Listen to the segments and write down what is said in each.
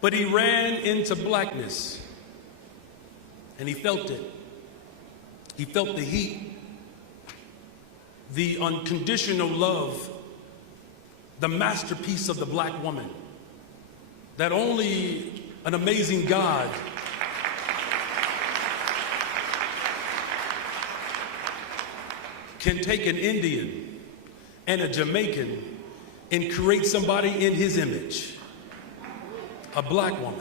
But he ran into blackness, and he felt it. He felt the heat, the unconditional love, the masterpiece of the black woman that only an amazing God can take an Indian and a Jamaican and create somebody in his image, a black woman.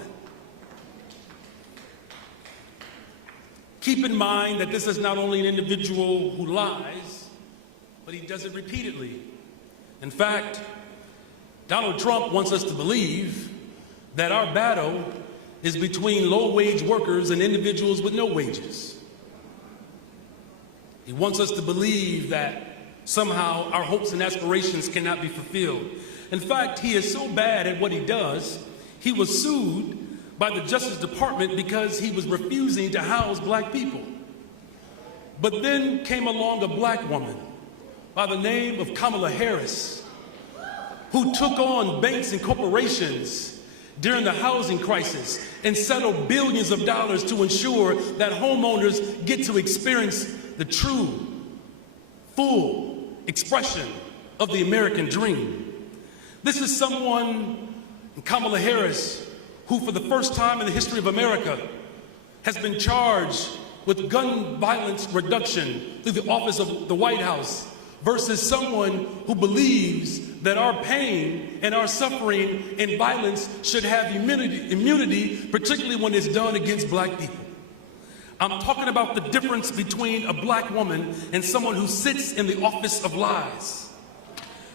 Keep in mind that this is not only an individual who lies, but he does it repeatedly. In fact, Donald Trump wants us to believe that our battle is between low-wage workers and individuals with no wages. He wants us to believe that somehow our hopes and aspirations cannot be fulfilled. In fact, he is so bad at what he does, he was sued by the Justice Department because he was refusing to house black people. But then came along a black woman by the name of Kamala Harris, who took on banks and corporations during the housing crisis and settled billions of dollars to ensure that homeowners get to experience the true, full expression of the American dream. This is someone, Kamala Harris, who for the first time in the history of America has been charged with gun violence reduction through the office of the White House, versus someone who believes that our pain and our suffering and violence should have immunity, particularly when it's done against black people. I'm talking about the difference between a black woman and someone who sits in the office of lies.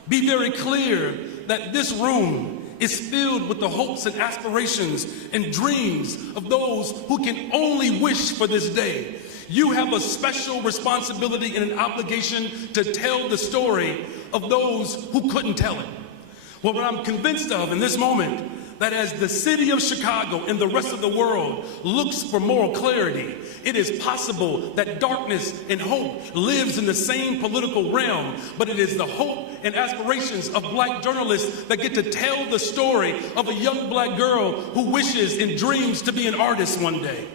Be very clear that this room is filled with the hopes and aspirations and dreams of those who can only wish for this day. You have a special responsibility and an obligation to tell the story of those who couldn't tell it. Well, what I'm convinced of in this moment, that as the city of Chicago and the rest of the world looks for moral clarity, it is possible that darkness and hope lives in the same political realm, but it is the hope and aspirations of black journalists that get to tell the story of a young black girl who wishes and dreams to be an artist one day.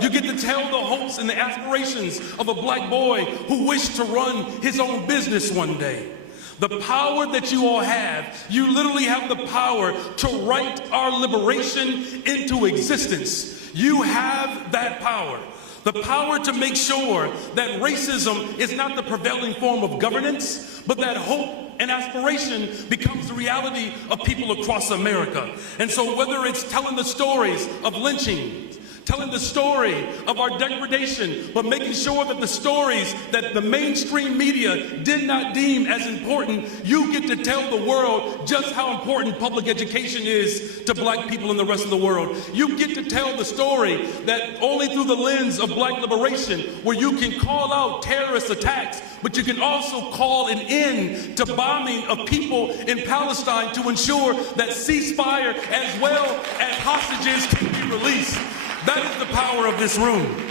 You get to tell the hopes and the aspirations of a black boy who wished to run his own business one day. The power that you all have, you literally have the power to write our liberation into existence. You have that power. The power to make sure that racism is not the prevailing form of governance, but that hope and aspiration becomes the reality of people across America. And so whether it's telling the stories of lynching, telling the story of our degradation, but making sure that the stories that the mainstream media did not deem as important, you get to tell the world just how important public education is to black people in the rest of the world. You get to tell the story that only through the lens of black liberation, where you can call out terrorist attacks, but you can also call an end to bombing of people in Palestine to ensure that ceasefire as well as hostages can be released. That is the power of this room.